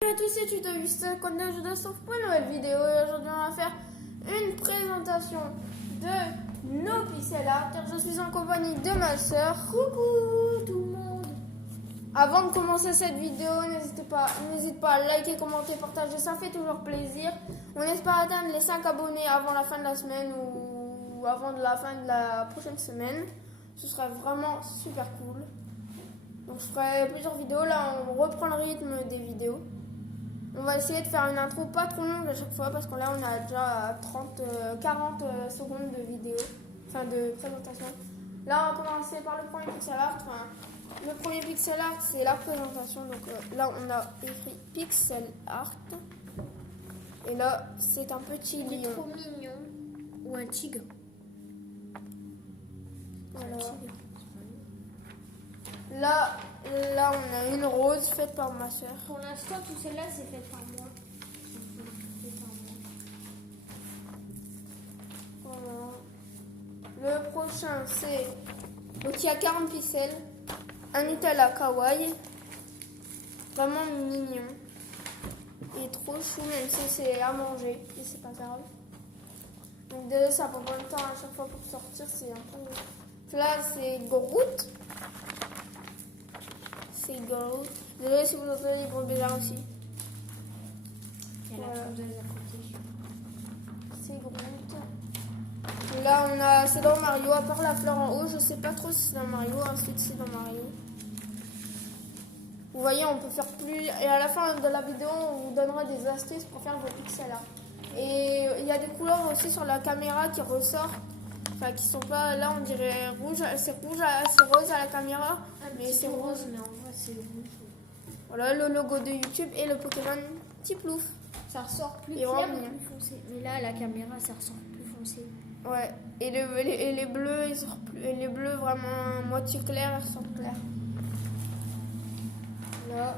Salut à tous, c'est Tutoviste, quand je dois sauve pour une nouvelle vidéo. Et aujourd'hui, on va faire une présentation de nos pixel art. Car je suis en compagnie de ma soeur. Coucou tout le monde. Avant de commencer cette vidéo, n'hésite pas à liker, commenter, partager, ça fait toujours plaisir. On espère atteindre les 5 abonnés avant la fin de la semaine ou avant la fin de la prochaine semaine. Ce serait vraiment super cool. Donc je ferai plusieurs vidéos. Là, on reprend le rythme des vidéos. On va essayer de faire une intro pas trop longue à chaque fois parce que là on a déjà 40 secondes de vidéo, enfin de présentation. Là on va commencer par le premier pixel art. Enfin, le premier pixel art c'est la présentation. Donc là on a écrit pixel art. Et là c'est un petit Il est lion. trop mignon. Ou un tigre. Voilà. Là on a une rose faite par ma soeur. Pour l'instant, tout cela c'est fait par moi. Voilà. Le prochain c'est, donc il y a 40 pixels, un Nutella kawaii, vraiment mignon et trop chou, même si c'est à manger et c'est pas grave. Donc déjà ça prend pas le temps à chaque fois pour sortir, c'est un peu. Là c'est Groot. C'est Groot. Désolé si vous entendez des bruits bizarres aussi. Il y a la tondeuse à côté. C'est Groot. Là, c'est dans Mario, à part la fleur en haut, je sais pas trop si c'est dans Mario, ensuite c'est dans Mario. Vous voyez, on peut faire plus, et à la fin de la vidéo, on vous donnera des astuces pour faire vos pixels art. Et il y a des couleurs aussi sur la caméra qui ressortent, enfin qui sont pas, là on dirait rouge, c'est rose à la caméra, mais c'est rose. Mais en vrai, c'est rouge. Voilà, le logo de YouTube et le Pokémon Tiplouf. Ça ressort plus Et clair vraiment ou mignon. plus foncé. Mais là, la caméra, ça ressort plus foncé. Ouais, et les bleus, ils sortent plus, et les bleus vraiment moitié clairs, ils sont clairs. Là,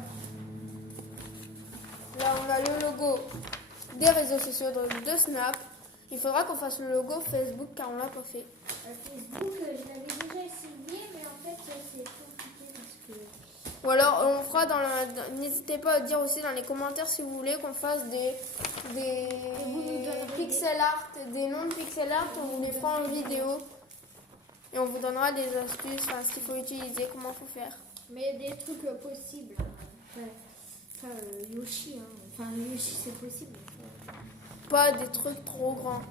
on a le logo des réseaux sociaux, donc de Snap. Il faudra qu'on fasse le logo Facebook car on l'a pas fait. Facebook, je l'avais déjà essayé, mais en fait, c'est compliqué parce que. Ou alors, on fera n'hésitez pas à dire aussi dans les commentaires si vous voulez qu'on fasse des vous nous donnerez pixel art, des noms de pixel art, on vous les fera en vidéo. Et on vous donnera des astuces, enfin, ce qu'il faut utiliser, comment il faut faire. Mais des trucs possibles. Enfin, Yoshi, hein. Enfin, Yoshi, c'est possible. Pas des trucs trop grands.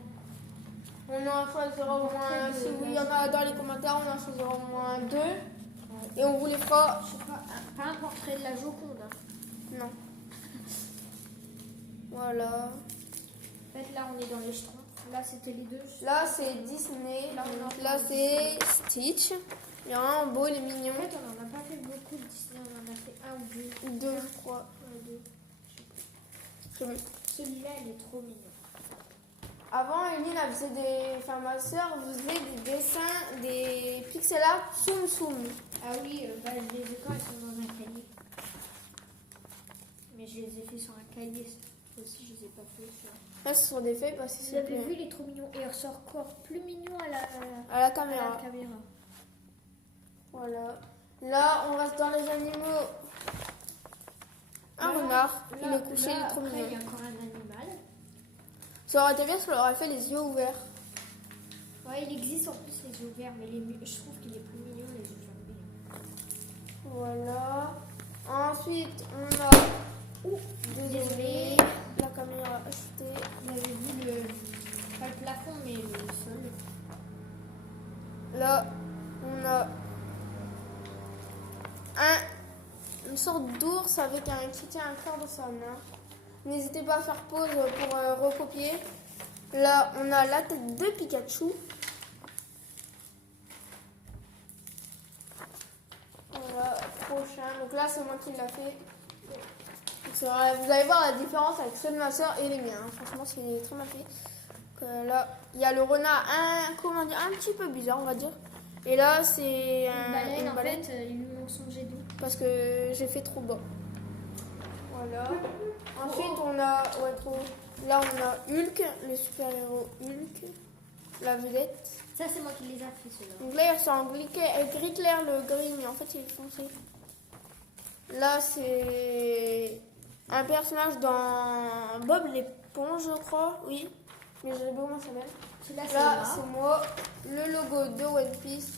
On en choisira au moins, si il y en a dans les commentaires, on en choisira au moins 2. Et on vous les fera. Je sais pas un portrait de la Joconde. Hein. Non. Voilà. En fait, là, on est dans les Schtroumpfs. Là, c'était les deux. Là, c'est Disney. Là, Là, c'est Stitch. Il est vraiment beau, il est mignon. En fait, on n'en a pas fait beaucoup de Disney. On en a fait un ou deux. 2, je crois. Un, deux. Je sais plus. Celui-là, il est trop mignon. Avant, Eline, elle faisait ma soeur faisait des dessins, des pixel art Tsum Tsum. Ah oui, je les ai quand elles sont dans un cahier. Mais je les ai fait sur un cahier. Aussi, je les ai pas fait sur. Là, ce sont des faits parce que Vous c'est avez vu, il est trop mignon. Et il ressort encore plus mignon à la caméra. À la caméra. Voilà. Là, on reste dans les animaux. Un renard. Il est couché, il est trop après, mignon. il y a encore un animal. Ça aurait été bien si on aurait fait les yeux ouverts. Ouais, il existe en plus les yeux ouverts, mais je trouve qu'il est plus mignon les yeux fermés. Voilà. Ensuite, on a. Désolé. La caméra achetée. Vous avez vu pas le plafond, mais le sol. Là, on a une sorte d'ours avec qui tient un cœur dans sa main. N'hésitez pas à faire pause pour recopier. Là, on a la tête de Pikachu. Voilà, prochain. Donc là, c'est moi qui l'a fait. Vous allez voir la différence avec ceux de ma soeur et les miens. Franchement, c'est très mal fait. Donc, là, il y a le renard, un petit peu bizarre, on va dire. Et là, c'est Une baleine. En fait, ils lui ont songé d'où. Parce que j'ai fait trop bas. Voilà. Ensuite, on a. Ouais, trop. Là, on a Hulk, le super-héros Hulk. La vedette. Ça, c'est moi qui les ai fait, ceux-là. Donc là, c'est en gris clair le gris, mais en fait, il est foncé. Là, c'est un personnage dans Bob l'éponge, je crois. Oui, mais je sais pas comment ça s'appelle. Celui-là, Là, c'est c'est moi. Le logo de One Piece.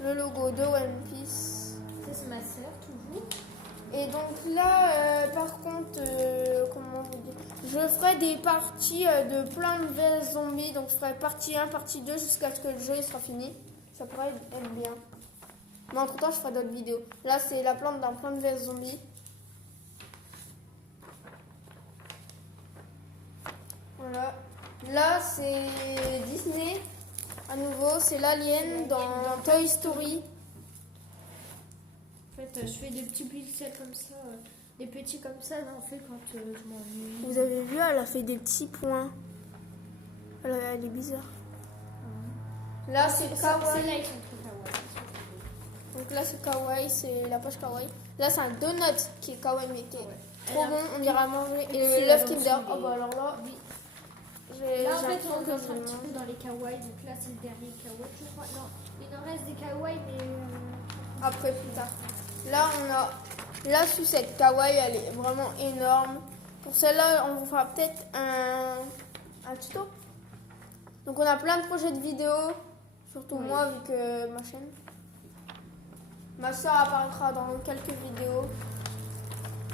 Le logo de One Piece. ça, c'est ma soeur, toujours. Et donc là, par contre, comment vous dire, je ferai des parties de plein de vs zombies. Donc je ferai partie 1, partie 2 jusqu'à ce que le jeu il sera fini. Ça pourrait être bien. Mais entre temps, je ferai d'autres vidéos. Là, c'est la plante d'un plein de vs zombies. Voilà. Là, c'est Disney. À nouveau, c'est l'alien dans Toy Story. En fait, je fais des petits pixels comme ça, des petits comme ça, j'en fais quand je m'ennuie. Vous avez vu, elle a fait des petits points. Elle est bizarre. Là, c'est Celle-là, kawaii. ils sont trop kawaii. Donc là, c'est kawaii, c'est la page kawaii. Là, c'est un donut qui est kawaii, mais qui est trop Alors, bon. On ira manger. c'est Et la l'œuf Kinder. version Oh, des- bah alors là, Oui. j'ai Là, en fait, l'impression on que rentre je un vais petit peu manger. dans les kawaii. Donc là, c'est le dernier kawaii, je crois. Non, il en reste des kawaii, mais... Après, plus tard. Là, on a la sucette kawaii, elle est vraiment énorme. Pour celle-là, on vous fera peut-être un tuto. Donc, on a plein de projets de vidéos. Surtout Oui. moi, vu que ma chaîne. Ma soeur apparaîtra dans quelques vidéos.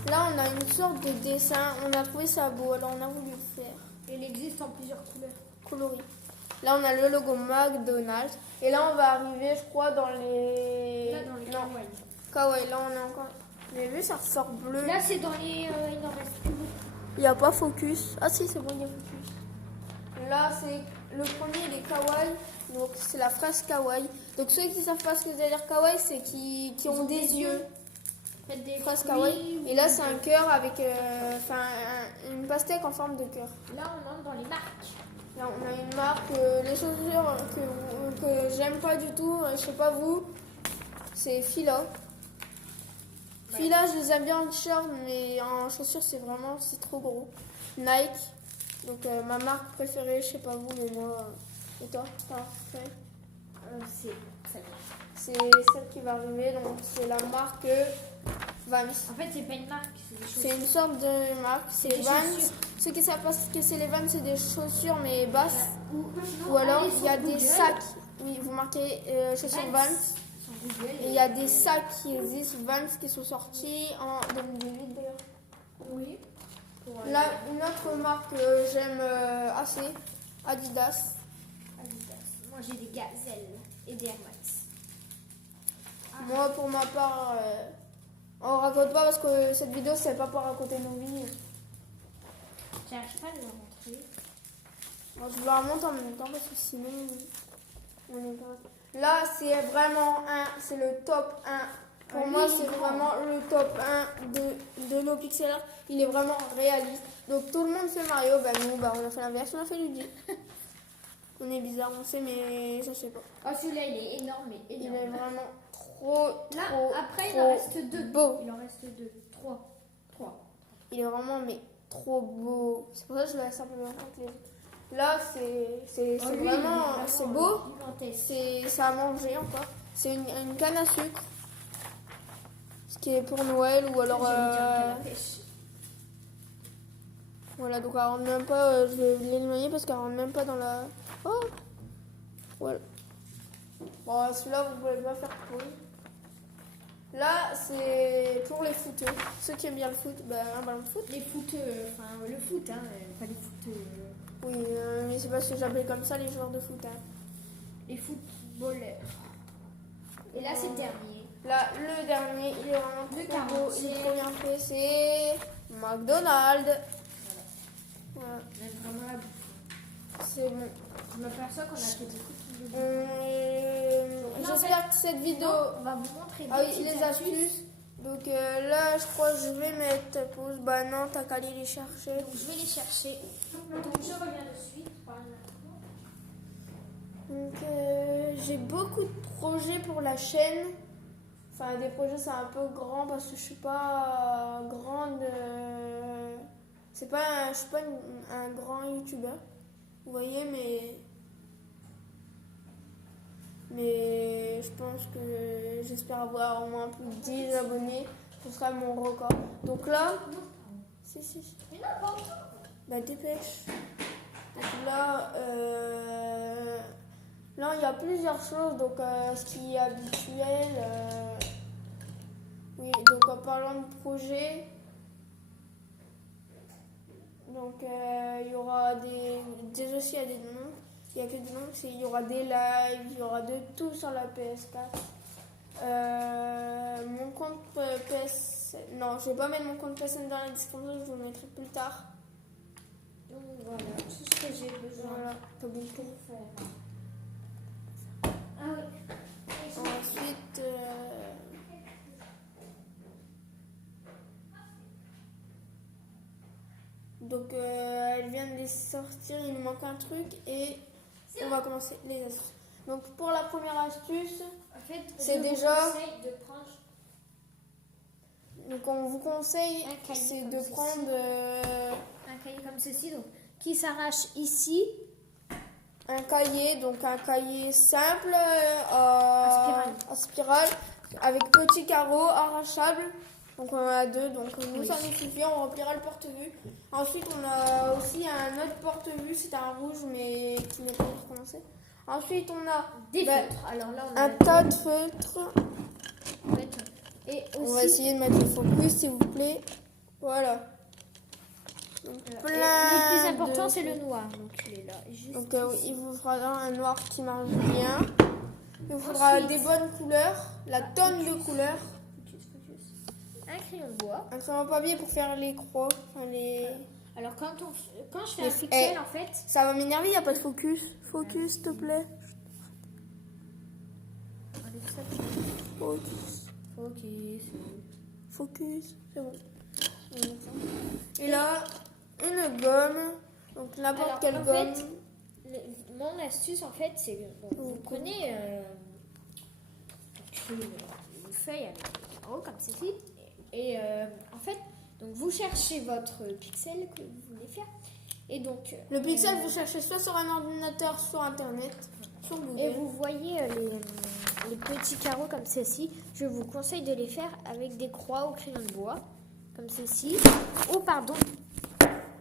Là, on a une sorte de dessin. On a trouvé ça beau, alors on a voulu le faire. Il existe en plusieurs couleurs. Coloris. Là, on a le logo McDonald's. Et là, on va arriver, je crois, dans les... Là, dans les Non, kawaii. kawaii. Là, on est encore... Vous avez vu, ça ressort bleu. Là, c'est dans les... il en reste plus beaucoup. Il n'y a pas focus. Ah si, c'est bon, il y a focus. Là, c'est le premier des kawaii. Donc, c'est la phrase kawaii. Donc, ceux qui ne savent pas ce que ça veut dire kawaii, c'est qui ont des yeux. Faites des Phrase fruits, kawaii. Et là, c'est un ou- cœur avec une pastèque en forme de cœur. Là, on entre dans les marques. Là, on a une marque, les chaussures que j'aime pas du tout, je sais pas vous, c'est Fila. Ouais. Fila, je les aime bien en t-shirt, mais en chaussures, c'est trop gros. Nike, donc ma marque préférée, je sais pas vous, mais moi, et toi, ta marque préférée? C'est celle-là. C'est celle qui va arriver, donc c'est la marque Vans. En fait, c'est pas une marque, c'est des C'est chaussures. une sorte de marque, c'est des Vans. chaussures. Ceux qui savent pas ce que c'est les Vans, c'est des chaussures mais basses. Ou Ou alors, allez il y a sur des Google. sacs. Oui, vous marquez chaussures Vans. Sur Google. Et il y a des sacs qui existent, Vans, qui sont sortis en 2018 d'ailleurs. Oui. Pour, Là, une autre marque que j'aime assez, Adidas. Adidas. Moi, j'ai des Gazelles et des Air Max. Moi, pour ma part, on raconte pas parce que cette vidéo, c'est pas pour raconter nos vies. J'arrive pas à les montrer. Moi, je vous la remonte en même temps parce que sinon, on est pas... Là, c'est vraiment c'est le top 1. Pour Ah, moi, lui, il c'est est grand. vraiment le top 1 de nos pixel art. Il est vraiment réaliste. Donc, tout le monde fait Mario. Bah, nous, on a fait l'inverse, on a fait Luigi. On est bizarre, on sait, mais ça, je sais pas. Oh, celui-là, il est énorme. Et Il énorme. est vraiment trop, Là, trop, après, il trop en reste deux. beau. Il en reste deux. Trois. Il est vraiment, mais trop beau. C'est pour ça que je le laisse un peu longtemps que les autres. Là, c'est Oh, lui, il est vraiment, c'est beau. gigantesque. C'est à manger encore. C'est une canne à sucre. Ce qui est pour Noël ou alors... J'allais dire canne à pêche. Voilà, donc elle rentre même pas... je vais l'éloigner parce qu'elle rentre même pas dans la... Oh. Voilà. Bon, celui-là, vous pouvez pas faire pause. Là, c'est pour les footeux. Ceux qui aiment bien le foot, un ballon de foot. Les foot, enfin le foot, hein, pas les foot, Oui, mais c'est pas ce que j'appelle comme ça les joueurs de foot. Hein. les footballeurs. Et là, c'est le dernier. Là, le dernier, il est vraiment Le trop beau, il est 47. trop bien fait, c'est McDonald's. Voilà, On aime vraiment la bouffe. c'est bon. Je m'aperçois qu'on a fait beaucoup de vidéos. J'espère que cette vidéo... On va vous montrer Ah des oui, petites les astuces. Donc là, je crois que je vais mettre pause. Bah non, t'as qu'à aller les chercher. Donc, je vais les chercher. Donc, je reviens de suite. Donc j'ai beaucoup de projets pour la chaîne. Enfin, des projets, c'est un peu grand parce que je suis pas grande. Je suis pas un grand youtubeur. Vous voyez, Mais je pense que j'espère avoir au moins plus de 10 abonnés. Ce sera mon record. Donc là, si. Mais non, pas encore. Bah dépêche. Donc là, il y a plusieurs choses. Donc ce qui est habituel. Oui, donc en parlant de projet, donc il y aura des aussi il y a des noms. Il y a que des noms. Il y aura des lives, il y aura de tout sur la PS4. Mon compte PS. Non, je vais pas mettre mon compte PSN dans la description, je vous le mettrai plus tard. Donc voilà, tout ce que j'ai besoin Voilà, t'as oublié pour tout. faire. Ah oui. Ensuite, donc elle vient de les sortir, il nous manque un truc et on va commencer les astuces. Donc pour la première astuce, En fait, c'est je déjà- vous conseille de prendre donc on vous conseille, Un cahier c'est comme de ceci. prendre un cahier comme ceci, donc, qui s'arrache ici. un cahier simple À à spirale avec petit carreau arrachable. Donc on en a deux, donc nous Oui. ça nous suffit, on remplira le porte-vue. Ensuite on a aussi un autre porte-vue, c'est un rouge mais qui n'est pas encore commencé. Ensuite on a Des bah, feutres. Alors là, on a un tas de feutres. en fait, et On va aussi, essayer de mettre le focus s'il vous plaît. Voilà. Donc, et plein le plus important, de- c'est le noir. Donc il est là. Juste Donc ici. il vous faudra un noir qui marche bien. Il vous faudra Ensuite- des bonnes couleurs, la tonne de couleurs. Focus. Un crayon de bois. Un crayon papier pour faire les croix. Enfin, les... Alors quand je fais Les- un pixel, eh. en fait, Ça va m'énerver, il n'y a pas de focus. Focus, s'il te plaît. Focus. Focus. C'est bon. Et là, une gomme. Donc n'importe Alors, quelle en gomme. fait, mon astuce, en fait, c'est que vous prenez une feuille avec des carreaux comme ceci. Et en fait, donc vous cherchez votre pixel que vous voulez faire. Et donc, Le pixel, vous cherchez soit sur un ordinateur, sur internet, sur Google. et vous voyez les petits carreaux comme ceci. Je vous conseille de les faire avec des croix au crayon de bois, comme ceci. Oh, pardon,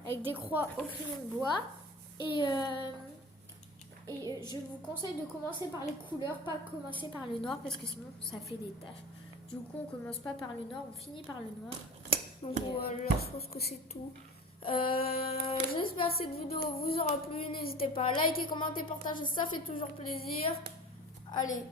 avec des croix au crayon de bois. Et je vous conseille de commencer par les couleurs, pas commencer par le noir, parce que sinon ça fait des taches. Du coup, on commence pas par le noir, on finit par le noir. Donc voilà, je pense que c'est tout. J'espère que cette vidéo vous aura plu. N'hésitez pas à liker, commenter, partager, ça fait toujours plaisir. Allez,